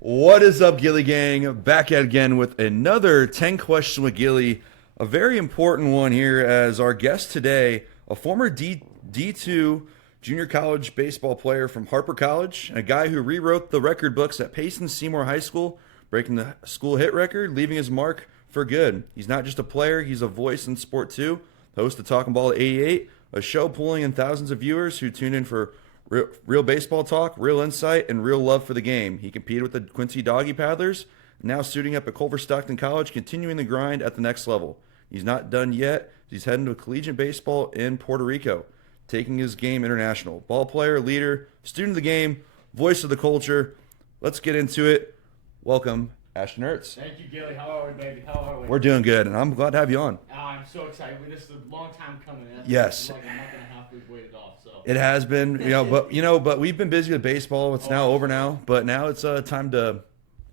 What is up, Gilly Gang? Back at again with another 10 question with Gilly. A very important one here as our guest today, a former D2 junior college baseball player from Harper College, a guy who rewrote the record books at Payson Seymour High School, breaking the school hit record, leaving his mark for good. He's not just a player, he's a voice in sport too. Host of Talking Ball at 88, a show pulling in thousands of viewers who tune in for real baseball talk, real insight, and real love for the game. He competed with the Quincy Doggy Paddlers, now suiting up at Culver Stockton College, continuing the grind at the next level. He's not done yet. He's heading to collegiate baseball in Puerto Rico, taking his game international. Ball player, leader, student of the game, voice of the culture. Let's get into it. Welcome, Ashton Ertz. Thank you, Gilly. How are we, baby? How are we? We're doing good, and I'm glad to have you on. I'm so excited. This is a long time coming. Yes. It's like a month and a half we've waited off. So It has been, but we've been busy with baseball. It's now over now, but now it's time to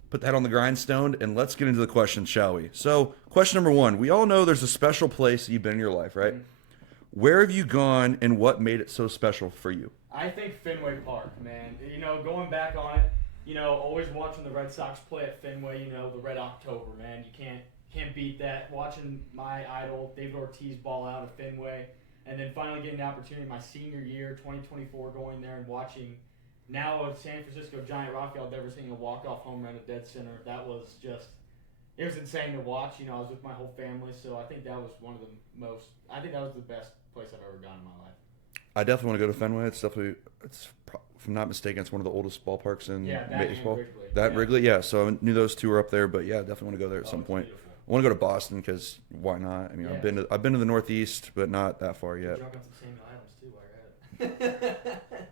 put that on the grindstone, and let's get into the questions, shall we? So, question number one: we all know there's a special place that you've been in your life, right? Where have you gone, and what made it so special for you? I think Fenway Park, man. Going back on it, always watching the Red Sox play at Fenway. The Red October, man. You can't beat that. Watching my idol David Ortiz ball out at Fenway. And then finally getting the opportunity my senior year, 2024, going there and watching now a San Francisco Giant Rafael Devers hitting a walk-off home run at dead center. That was just, it was insane to watch. I was with my whole family, so I think that was I think that was the best place I've ever gone in my life. I definitely want to go to Fenway. If I'm not mistaken, it's one of the oldest ballparks in baseball. Wrigley, yeah. So I knew those two were up there, but yeah, definitely want to go there at some point. Beautiful. I want to go to Boston because why not? I mean, Yeah. I've been to the Northeast, but not that far yet. Drunk on some Samuel Adams too while you're at it.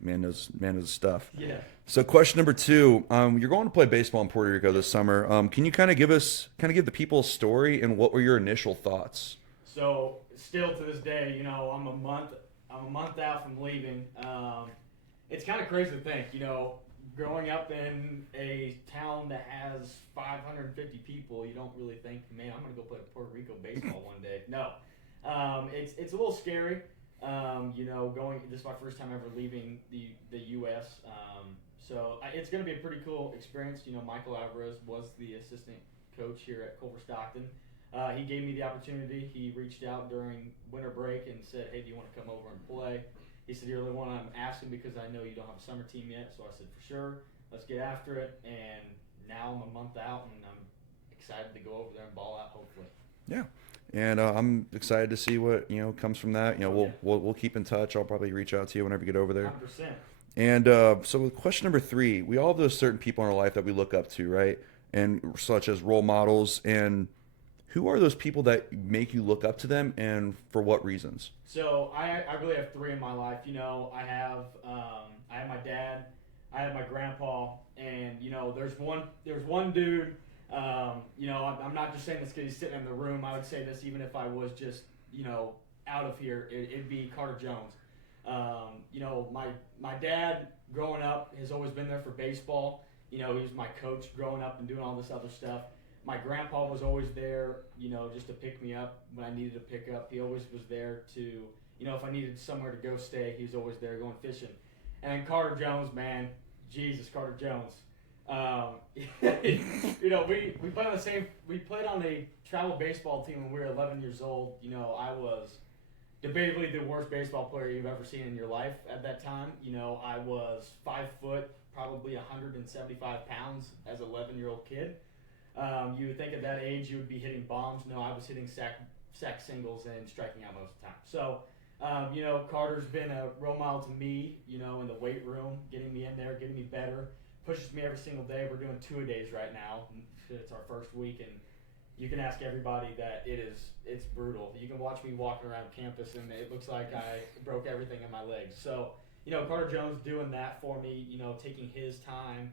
Man knows stuff. Yeah. So question number two, you're going to play baseball in Puerto Rico this summer. Can you kind of give the people a story and what were your initial thoughts? So still to this day, I'm a month out from leaving. It's kind of crazy to think, growing up in a town that has 550 people, you don't really think, man, I'm gonna go play Puerto Rico baseball one day. No, it's a little scary. This is my first time ever leaving the U.S. It's gonna be a pretty cool experience. Michael Alvarez was the assistant coach here at Culver Stockton. He gave me the opportunity. He reached out during winter break and said, hey, do you want to come over and play? He said, you're the one I'm asking because I know you don't have a summer team yet. So I said, for sure, let's get after it. And now I'm a month out, and I'm excited to go over there and ball out, hopefully. Yeah, and I'm excited to see what comes from that. We'll keep in touch. I'll probably reach out to you whenever you get over there. 100%. And so with question number three, we all have those certain people in our life that we look up to, right? And such as role models. And who are those people that make you look up to them, and for what reasons? So I really have three in my life. I have my dad, I have my grandpa, and there's one dude. I'm not just saying this because he's sitting in the room. I would say this even if I was just out of here. It'd be Carter Jones. My dad growing up has always been there for baseball. He was my coach growing up and doing all this other stuff. My grandpa was always there, just to pick me up when I needed to pick up. He always was there to, if I needed somewhere to go stay, he was always there going fishing. And Carter Jones, man, Jesus, Carter Jones. We played on a travel baseball team when we were 11 years old. I was debatably the worst baseball player you've ever seen in your life at that time. I was 5 foot, probably 175 pounds as an 11-year-old kid. You would think at that age you would be hitting bombs. No, I was hitting sack singles and striking out most of the time. So, Carter's been a role model to me, in the weight room, getting me in there, getting me better, pushes me every single day. We're doing 2-a-days right now. It's our first week, and you can ask everybody that it's brutal. You can watch me walking around campus, and it looks like I broke everything in my legs. So, Carter Jones doing that for me, taking his time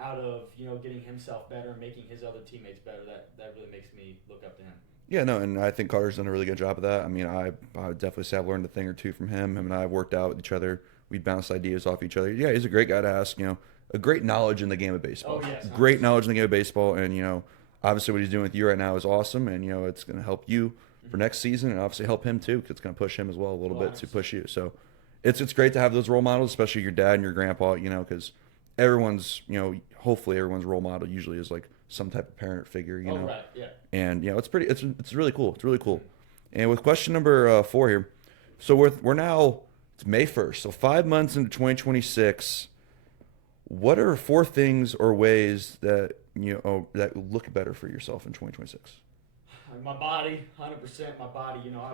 out of getting himself better and making his other teammates better, that really makes me look up to him. Yeah, no, and I think Carter's done a really good job of that. I mean, I would definitely say I've learned a thing or two from him. Him and I have worked out with each other. We bounced ideas off each other. Yeah, he's a great guy to ask. A great knowledge in the game of baseball. Oh yes, great knowledge in the game of baseball, and obviously what he's doing with you right now is awesome, and it's going to help you for next season, and obviously help him too, because it's going to push him as well a little bit to push you. So it's great to have those role models, especially your dad and your grandpa. Because everyone's hopefully everyone's role model usually is like some type of parent figure, you Oh, know. right, yeah. And it's really cool. It's really cool. And with question number 4 here, so we're now it's May 1st, so 5 months into 2026. What are 4 things or ways that that look better for yourself in 2026? My body, 100%. My body. I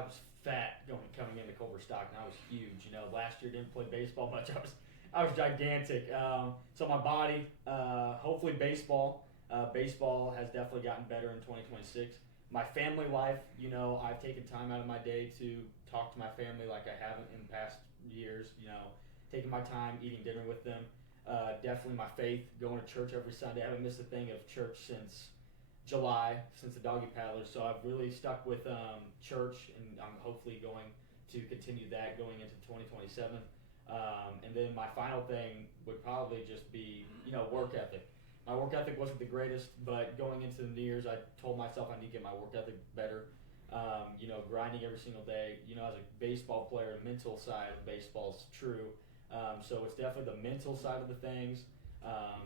was fat coming into Culver Stock, and I was huge. Last year didn't play baseball much. I was gigantic. So my body, hopefully baseball. Baseball has definitely gotten better in 2026. My family life, I've taken time out of my day to talk to my family like I haven't in past years. Taking my time, eating dinner with them. Definitely my faith, going to church every Sunday. I haven't missed a thing of church since July, since the doggy paddlers. So I've really stuck with church, and I'm hopefully going to continue that going into 2027. And then my final thing would probably just be, work ethic. My work ethic wasn't the greatest, but going into the New Year's, I told myself I need to get my work ethic better. Grinding every single day. As a baseball player, the mental side of baseball is true. So it's definitely the mental side of the things.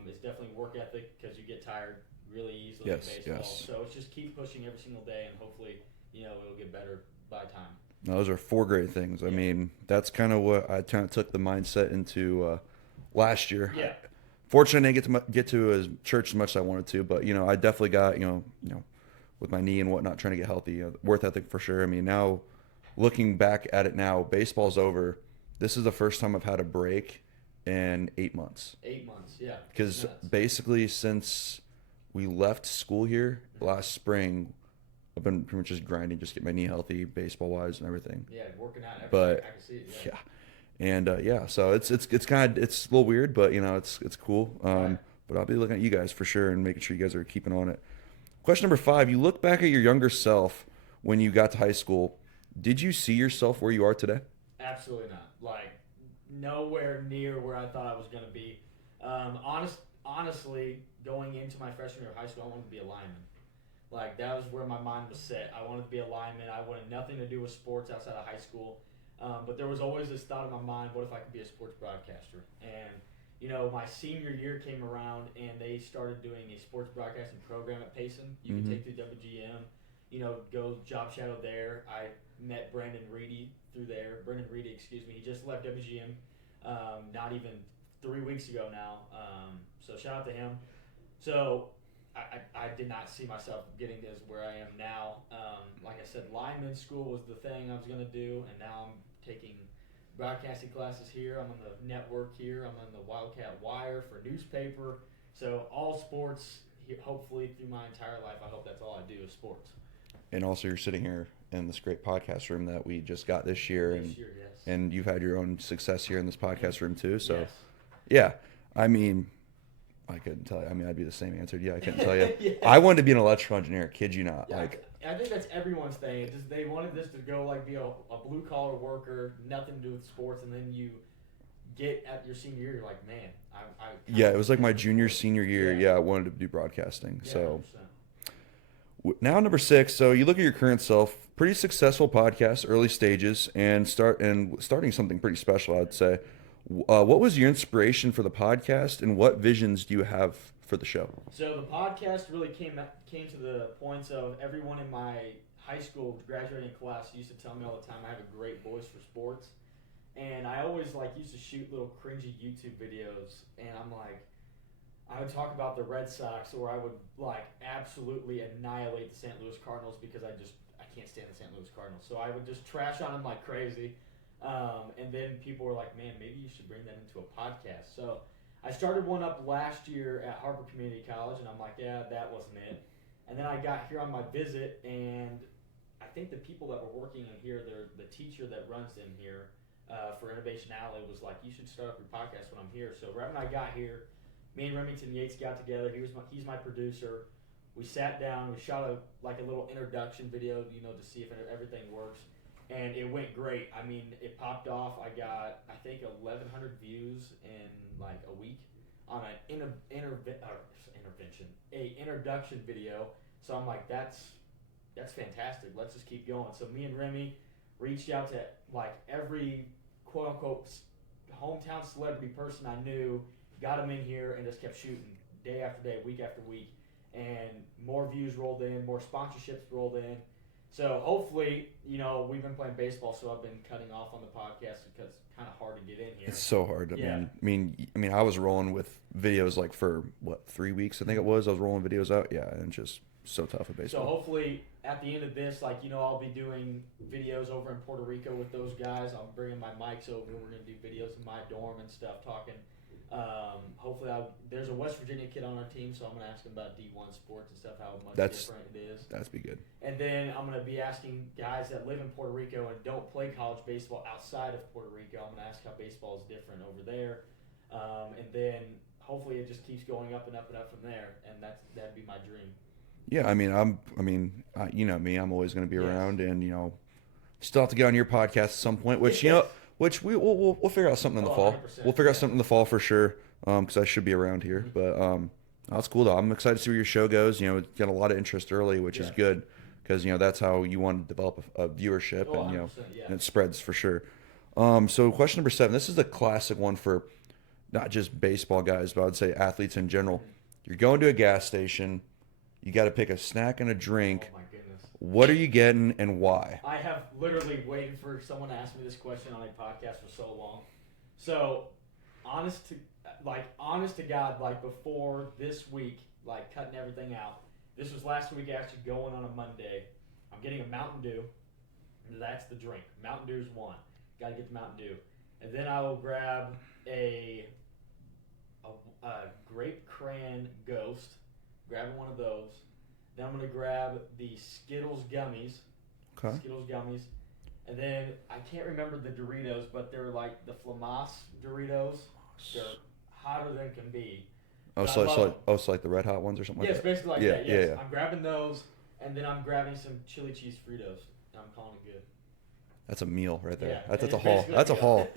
It's definitely work ethic because you get tired really easily in baseball. Yes. So it's just keep pushing every single day, and hopefully, it'll get better by time. Now, those are 4 great things. I mean, that's kind of what I kind of took the mindset into last year. Yeah. Fortunately, I didn't get to as church as much as I wanted to, but I definitely got with my knee and whatnot, trying to get healthy. Work ethic for sure. I mean, now looking back at it now, baseball's over. This is the first time I've had a break in 8 months. 8 months, yeah. Because Nuts. basically, since we left school here last spring, I've been pretty much just grinding, just get my knee healthy, baseball wise, and everything. Yeah, working out. But I can see it. yeah, and so it's kind of it's a little weird, but it's cool. Right. But I'll be looking at you guys for sure and making sure you guys are keeping on it. Question number 5: you look back at your younger self when you got to high school. Did you see yourself where you are today? Absolutely not. Like, nowhere near where I thought I was going to be. Honestly, going into my freshman year of high school, I wanted to be a lineman. Like, that was where my mind was set. I wanted to be a lineman. I wanted nothing to do with sports outside of high school. But there was always this thought in my mind, what if I could be a sports broadcaster? And, my senior year came around, and they started doing a sports broadcasting program at Payson. You can take through WGM, go job shadow there. I met Brendan Reedy through there. He just left WGM not even 3 weeks ago now. So shout out to him. So I did not see myself getting to where I am now. Like I said, lineman school was the thing I was going to do, and now I'm taking broadcasting classes here. I'm on the network here. I'm on the Wildcat Wire for newspaper. So all sports, hopefully through my entire life, I hope that's all I do is sports. And also, you're sitting here in this great podcast room that we just got this year, Yes. and you've had your own success here in this podcast room too. So, Yes. yeah, I mean, I couldn't tell you. I mean, I'd be the same answer. Yeah, I couldn't tell you. Yeah. I wanted to be an electrical engineer. Kid you not. Yeah, Like, I think that's everyone's thing. It's just they wanted this to go like be a blue collar worker, nothing to do with sports, and then you get at your senior year, you're like, man, I yeah, it was like my junior senior year. Yeah. Yeah, I wanted to do broadcasting. Yeah, So 100%. now number 6. So you look at your current self. Pretty successful podcast, early stages, and starting something pretty special, I'd say. What was your inspiration for the podcast, and what visions do you have for the show? So the podcast really came to the points of everyone in my high school graduating class used to tell me all the time I have a great voice for sports, and I always used to shoot little cringy YouTube videos, and I would talk about the Red Sox, or I would absolutely annihilate the St. Louis Cardinals because I can't stand the St. Louis Cardinals. So I would just trash on them like crazy. And then people were like, man, maybe you should bring that into a podcast. So I started one up last year at Harper Community College, and I'm like, yeah, that wasn't it. And then I got here on my visit, and I think the people that were working in here, the teacher that runs in here for Innovation Alley was like, you should start up your podcast when I'm here. So right when I got here, me and Remington Yates got together. He's my producer. We sat down. We shot a little introduction video, to see if everything works, and it went great. I mean, it popped off. I got, I think, 1,100 views in a week on an introduction video. So I'm like, that's fantastic. Let's just keep going. So me and Remy reached out to every quote unquote hometown celebrity person I knew, got him in here, and just kept shooting day after day, week after week, and more views rolled in, more sponsorships rolled in. So hopefully, we've been playing baseball, so I've been cutting off on the podcast because it's kind of hard to get in here. It's so hard. Yeah. I mean, I was rolling with videos like for 3 weeks, I think it was. I was rolling videos out, yeah, and just so tough at baseball. So hopefully, at the end of this, I'll be doing videos over in Puerto Rico with those guys. I'm bringing my mics over. We're gonna do videos in my dorm and stuff, talking. Hopefully, there's a West Virginia kid on our team, so I'm gonna ask him about D1 sports and stuff, how much different it is. That'd be good. And then I'm gonna be asking guys that live in Puerto Rico and don't play college baseball outside of Puerto Rico. I'm gonna ask how baseball is different over there, and then hopefully it just keeps going up and up and up from there. And that'd be my dream. Yeah, you know me, I'm always going to be around, and still have to get on your podcast at some point. Which we'll figure out something in the fall. We'll figure out something in the fall for sure, because I should be around here. But that's cool though. I'm excited to see where your show goes. It got a lot of interest early, which is good, because that's how you want to develop a viewership, and and it spreads for sure. So question number 7. This is the classic one for not just baseball guys, but I would say athletes in general. You're going to a gas station. You got to pick a snack and a drink. Oh my goodness. What are you getting and why? I have literally waited for someone to ask me this question on a podcast for so long. So, honest to God, before this week, cutting everything out. This was last week actually going on a Monday. I'm getting a Mountain Dew. And that's the drink. Mountain Dew's one. Got to get the Mountain Dew. And then I will grab a grape crayon Ghost. Grabbing one of those. Then I'm going to grab the Skittles gummies. Okay. Skittles gummies. And then I can't remember the Doritos, but they're like the Flamas Doritos. They're hotter than can be. So like the red hot ones or something like that? Yes, basically like that. Yes. Yeah. I'm grabbing those, and then I'm grabbing some chili cheese Fritos. And I'm calling it good. That's a meal right there. Yeah, That's a haul. That's a haul.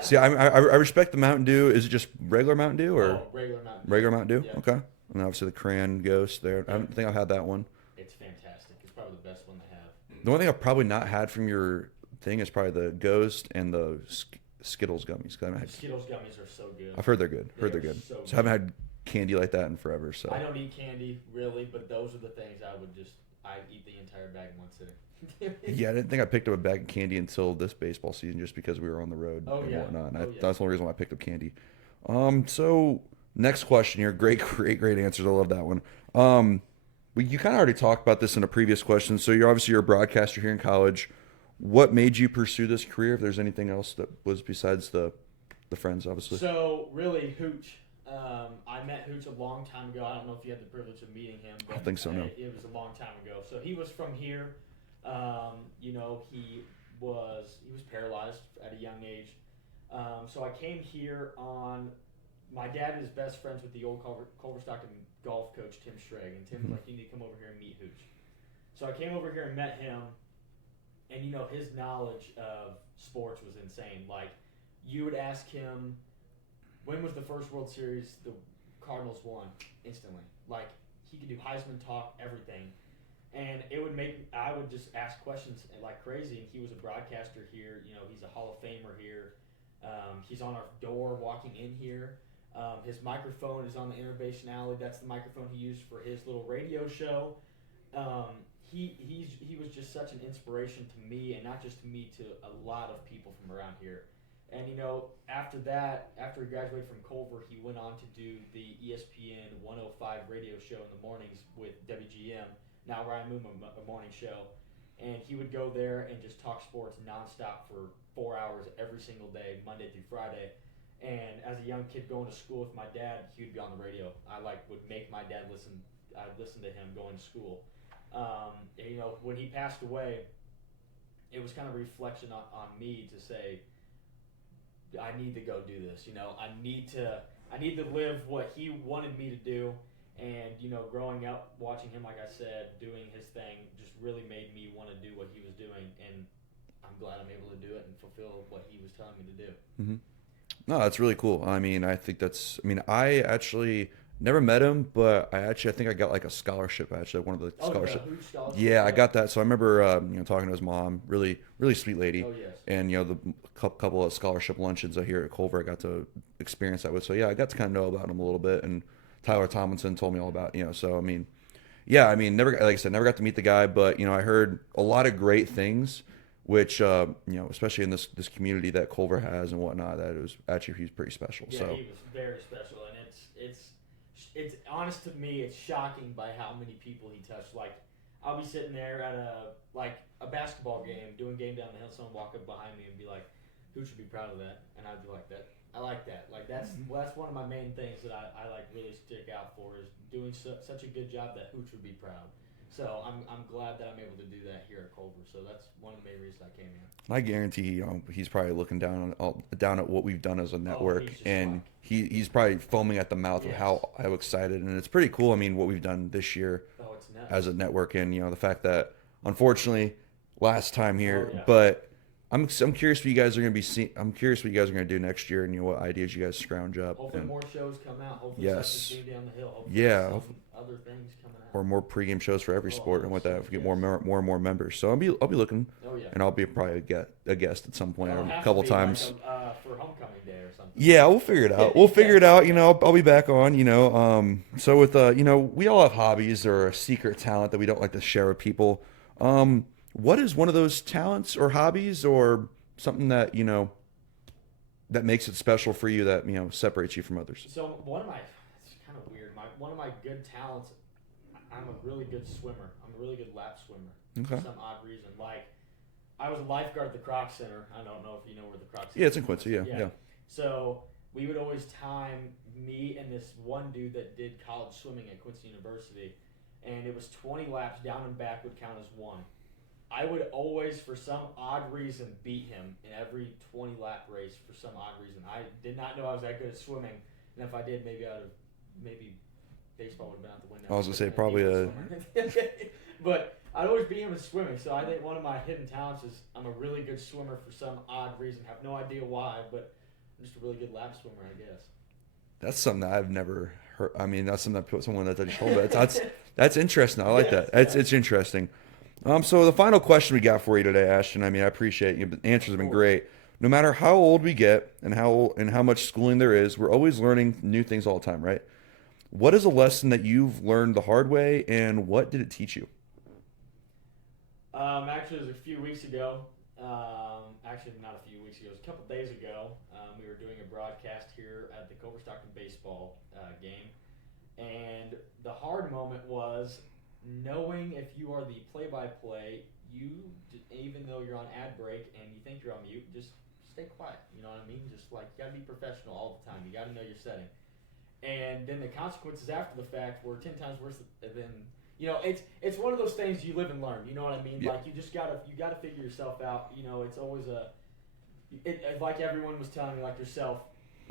See, I respect the Mountain Dew. Is it just regular Mountain Dew or regular Mountain Dew? Regular Mountain Dew. Yeah. Okay. And obviously the Crayon Ghost there. I don't think I've had that one. It's fantastic. It's probably the best one they have. The only thing I've probably not had from your thing is probably the Ghost and the Skittles gummies. Skittles gummies are so good. I've heard they're good. They're good. So I haven't had candy like that in forever. So I don't eat candy really, but those are the things I'd eat the entire bag in one sitting. Yeah, I didn't think I picked up a bag of candy until this baseball season, just because we were on the road and whatnot. And that's the only reason why I picked up candy. So next question here. Great answers. I love that one. You kind of already talked about this in a previous question. So you're a broadcaster here in college. What made you pursue this career? If there's anything else that was besides the friends, obviously. So really, Hooch. I met Hooch a long time ago. I don't know if you had the privilege of meeting him. But I don't think so. No. It was a long time ago. So he was from here. He was paralyzed at a young age. So I came here on. My dad is best friends with the old Culver Stockton golf coach, Tim Schrag. And Tim was like, you need to come over here and meet Hooch. So I came over here and met him. And, his knowledge of sports was insane. Like, you would ask him, when was the first World Series the Cardinals won? Instantly. Like, he could do Heisman talk, everything. And I would just ask questions like crazy. And he was a broadcaster here. He's a Hall of Famer here. He's on our door walking in here. His microphone is on the Innovation Alley. That's the microphone he used for his little radio show. He was just such an inspiration to me, and not just to me, to a lot of people from around here. And after he graduated from Culver, he went on to do the ESPN 105 radio show in the mornings with WGM. Now Ryan Moon, a morning show, and he would go there and just talk sports nonstop for 4 hours every single day, Monday through Friday. And as a young kid going to school with my dad, he would be on the radio. I would make my dad listen. I'd listen to him going to school. When he passed away, it was kind of a reflection on me to say, I need to go do this. I need to live what he wanted me to do. And, growing up, watching him, like I said, doing his thing just really made me want to do what he was doing. And I'm glad I'm able to do it and fulfill what he was telling me to do. Mm-hmm. No, that's really cool. I think I actually Never met him, but I think I got like a scholarship. Actually, one of the Oh, the scholarship. Hooch scholarship. Yeah, I got that. So I remember, talking to his mom. Really sweet lady. Oh yes. And the couple of scholarship luncheons here at Culver, I got to experience that with. So yeah, I got to kind of know about him a little bit. And Tyler Tomlinson told me all about. So I mean, yeah, I mean, never like I said, never got to meet the guy, but I heard a lot of great things, which especially in this community that Culver has and whatnot, that it was actually he's pretty special. Yeah, So he was very special, and it's honest to me. It's shocking by how many people he touched. Like, I'll be sitting there at a basketball game, doing game down the hill, someone walk up behind me and be like, "Who should be proud of that?" And I'd be like, "That I like that. Like that's one of my main things that I like really stick out for is doing such a good job that Hooch would be proud." So I'm glad that I'm able to do that here at Culver. So that's one of the main reasons I came here. I guarantee he's probably looking down at what we've done as a network, he's just and like- he's probably foaming at the mouth of Yes. how excited, and it's pretty cool. I mean, what we've done this year Oh, it's nuts. as a network, and the fact that unfortunately last time here, Oh, yeah. but I'm curious what you guys are going to be I'm curious what you guys are going to do next year, and what ideas you guys scrounge up, Hopefully and, more shows come out. Hopefully Yes. such a team down the hill. Hopefully Yeah. some other things coming out. or more pregame shows for every Oh, sport, and with that, 100%, we get yes. more and more members. So I'll be looking, Oh yeah. and I'll be probably a guest at some point, It'll or have a to couple be times. like for homecoming day or something. Yeah, we'll figure it out. We'll figure it out. I'll be back on. So with we all have hobbies or a secret talent that we don't like to share with people. What is one of those talents or hobbies or something that that makes it special for you, that separates you from others? So it's kind of weird. One of my good talents, I'm a really good swimmer. I'm a really good lap swimmer. Okay. For some odd reason. Like, I was a lifeguard at the Croc Center. I don't know if you know where the Croc Center is. Yeah, it's in Quincy. Yeah. So we would always time me and this one dude that did college swimming at Quincy University, and it was 20 laps down and back would count as one. I would always, for some odd reason, beat him in every 20 lap race for some odd reason. I did not know I was that good at swimming, and if I did, maybe baseball would have been out the window. I was gonna say probably But I'd always beat him in swimming, so I think one of my hidden talents is I'm a really good swimmer for some odd reason. Have no idea why, but I'm just a really good lap swimmer, I guess. That's something that I've never heard. I mean, that's something that someone that told me. That's interesting. I like that. It's interesting. So the final question we got for you today, Ashton. I mean, I appreciate you. The answers have been great. No matter how old we get and how much schooling there is, we're always learning new things all the time, right? What is a lesson that you've learned the hard way, and what did it teach you? Actually, it was a few weeks ago. Actually, not a few weeks ago. It was a couple days ago. We were doing a broadcast here at the Culver Stockton baseball game, and the hard moment was knowing if you are the play-by-play, even though you're on ad break and you think you're on mute, just stay quiet. You know what I mean? Just like, you got to be professional all the time. You got to know your setting. And then the consequences after the fact were 10 times worse than it's one of those things you live and learn. You know what I mean? Yeah. Like, you gotta figure yourself out. It's always like everyone was telling me, like yourself,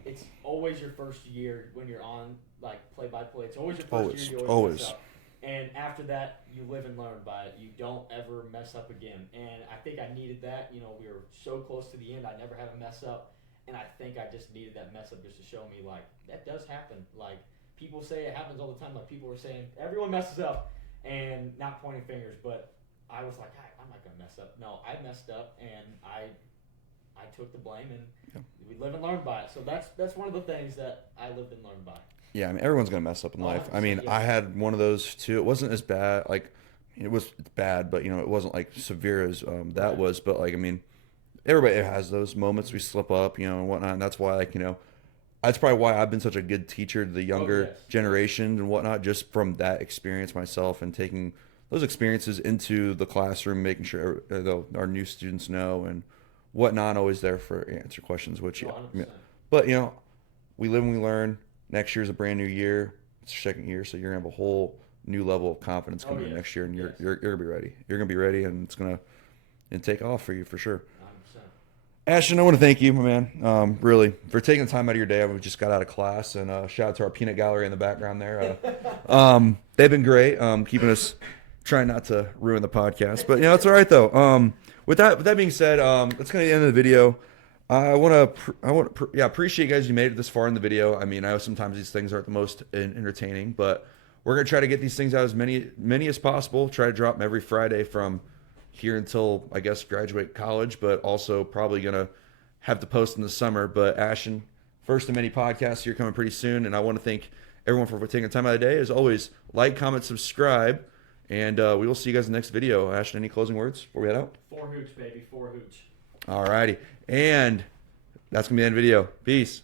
it's always your first year when you're on like play-by-play. It's always your first year. You always mess up. And after that, you live and learn by it. You don't ever mess up again. And I think I needed that. We were so close to the end. I never had a mess up. And I think I just needed that mess up just to show me, like, that does happen. Like, people say it happens all the time. Like, people were saying, everyone messes up, and not pointing fingers. But I was like, I'm not going to mess up. No, I messed up, and I took the blame, and we live and learn by it. So that's one of the things that I lived and learned by. Yeah, I mean, everyone's gonna mess up in life. I mean, yeah. I had one of those too. It wasn't as bad. Like, it's bad, but it wasn't like severe as that Right. was. But like, I mean, everybody has those moments we slip up, and whatnot. And that's why, that's probably why I've been such a good teacher to the younger yes. generation and whatnot, just from that experience myself and taking those experiences into the classroom, making sure our new students know and whatnot. Always there for answer questions, which Oh, yeah. 100%. But we live and we learn. Next year's a brand new year. It's your second year, so you're gonna have a whole new level of confidence coming in yes. next year, and Yes. you're gonna be ready. You're gonna be ready, and it's gonna take off for you for sure. 100%. Ashton, I want to thank you, my man, really, for taking the time out of your day. We just got out of class, and shout out to our peanut gallery in the background there. They've been great, keeping us, trying not to ruin the podcast, but it's all right though. With that being said, that's gonna be the end of the video. yeah, appreciate you guys. You made it this far in the video. I mean, I know sometimes these things aren't the most entertaining, but we're gonna try to get these things out as many as possible. Try to drop them every Friday from here until I guess graduate college, but also probably gonna have to post in the summer. But Ashton, first of many podcasts here coming pretty soon, and I want to thank everyone for taking the time out of the day. As always, like, comment, subscribe, and we will see you guys in the next video. Ashton, any closing words before we head out? Four hooch, baby. Four hooch. Alrighty. And that's going to be the end of the video. Peace.